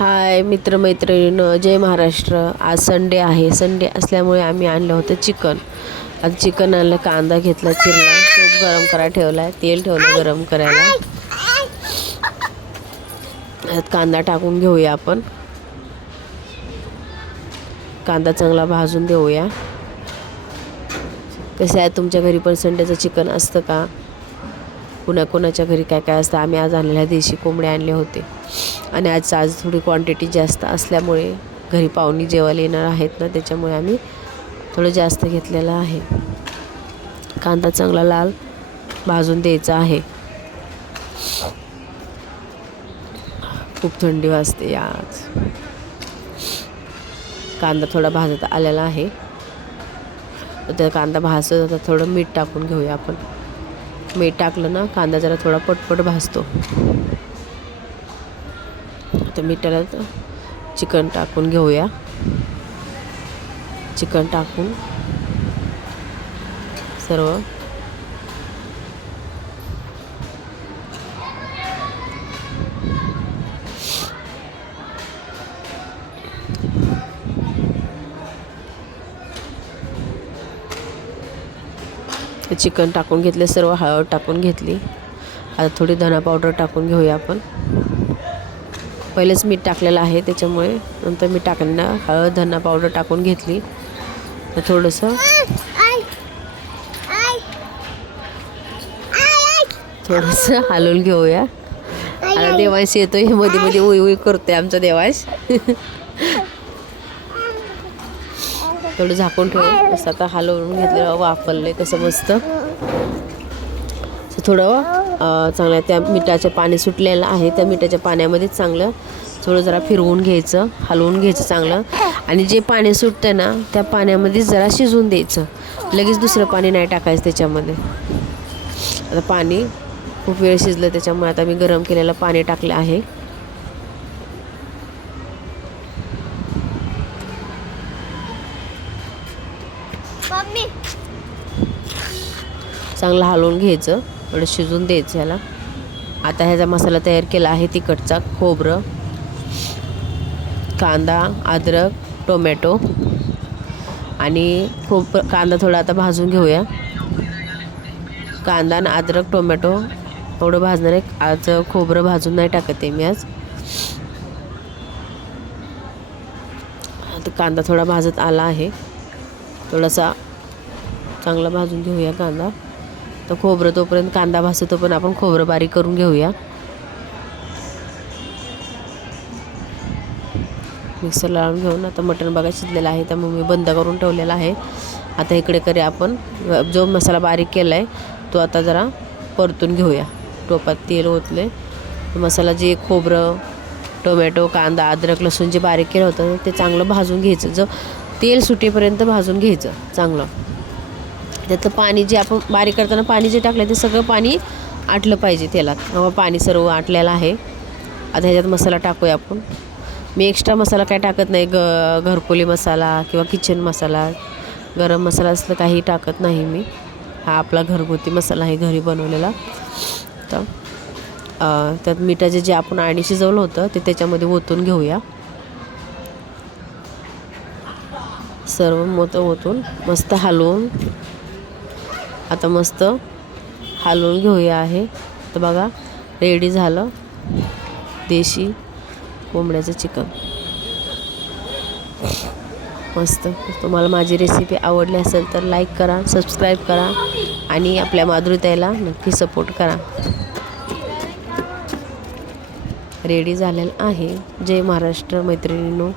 हाय मित्रमैत्रिणींनो, जय महाराष्ट्र. आज संडे आहे. संडे असल्यामुळे आम्ही आणलं होतं चिकन. आज चिकन आणलं, कांदा घेतला चिरला, तूप गरम करायला ठेवला आहे, तेल ठेवलं गरम करायला. यात कांदा टाकून घेऊया आपण. कांदा चांगला भाजून देऊया. कसं आहे, तुमच्या घरी पण संडेचं चिकन असतं का? कोणाच्या घरी काय काय असतं. आम्ही आज आणलेल्या देशी कोंबडे आणले होते आणि आज थोडी क्वांटिटी जास्त असल्यामुळे घरी पाहुणे जेवायला येणार आहेत ना, त्याच्यामुळे आम्ही थोडं जास्त घेतलेलं आहे. कांदा चांगला लाल भाजून द्यायचा आहे. खूप थंडी वाजते आज. कांदा थोडा भाजत आलेला आहे. तर कांदा भाजत होता, थोडं मीठ टाकून घेऊया आपण. मीठ टाकलं ना, कांदा जरा थोडा पटपट भाजतो. तर मिठाला चिकन टाकून घेऊया. चिकन टाकून सर्व चिकन टाकून घेतले, सर्व हळद टाकून घेतली. आता थोडी धना पावडर टाकून घेऊया आपण. पहिलेच मीठ टाकलेलं आहे, त्याच्यामुळे नंतर मीठ टाकताना हळद धना पावडर टाकून घेतली. तर थोडंसं हलवून घेऊया. आता देवांश येतोय, मध्ये मध्ये उई उई करतोय आमचा देवांश. थोडं झाकून ठेवून असं आता हलवून घेतलं, वाफरलं कसं मस्त. थोडं चांगलं त्या मिठाचं पाणी सुटलेलं आहे, त्या मिठाच्या पाण्यामध्येच चांगलं थोडं जरा फिरवून घ्यायचं, हलवून घ्यायचं चांगलं. आणि जे पाणी सुटतं ना, त्या पाण्यामध्ये जरा शिजवून द्यायचं. लगेच दुसरं पाणी नाही टाकायचं त्याच्यामध्ये. आता पाणी खूप वेळ शिजलं, त्याच्यामुळे आता मी गरम केलेलं पाणी टाकलं आहे. चांगलं हलवून घ्यायचं, थोडं शिजून द्यायचं ह्याला. आता ह्याचा मसाला तयार केला आहे. तिखटचा, खोबरं, कांदा, अद्रक, टोमॅटो आणि कांदा थोडा आता भाजून घेऊया. कांदा आणि अद्रक टोमॅटो थोडं भाजणार आहे. आज खोबरं भाजून नाही टाकत आहे मी आज. आता कांदा थोडा भाजत आला आहे. थोडासा चांगला भाजून घेऊया कांदा. तर खोबरं तोपर्यंत कांदा भाजतो पण आपण खोबरं बारीक करून घेऊया. मिक्सर लावून घेऊन आता मटण बघा शिजलेलं आहे, त्यामुळे मी बंद करून ठेवलेला आहे. आता इकडे करी आपण जो मसाला बारीक केला आहे तो आता जरा परतून घेऊया. टोपात तेल ओतले. मसाला जे खोबरं, टोमॅटो, कांदा, अद्रक, लसूण जे बारीक केलं होतं ते चांगलं भाजून घ्यायचं. जो तेल सुटेपर्यंत भाजून घ्यायचं चांगलं. त्यातलं पाणी जे आपण बारीक करताना पाणी जे टाकलं ते सगळं पाणी आटलं पाहिजे तेलात. पाणी सर्व आटलेलं आहे. आता ह्याच्यात मसाला टाकूया आपण. मी एक्स्ट्रा मसाला काय टाकत नाही. घरकुली मसाला किंवा किचन मसाला, गरम मसाला असलं काही टाकत नाही मी. हा आपला घरगुती मसाला आहे, घरी बनवलेला. तर त्यात मिठाचे जे आपण आधी शिजवलं होतं ते त्याच्यामध्ये ओतून घेऊया. सर्व ओतून मस्त हलवून आता मस्त हलवून घेऊया आहे. तर बघा रेडी झालं देशी कोंबड्याचं चिकन. मस्त. तुम्हाला माझी रेसिपी आवडली असेल तर लाईक करा, सबस्क्राईब करा आणि आपल्या माधुरीताईला नक्की सपोर्ट करा. रेडी झालेलं आहे. जय महाराष्ट्र मैत्रिणींनो.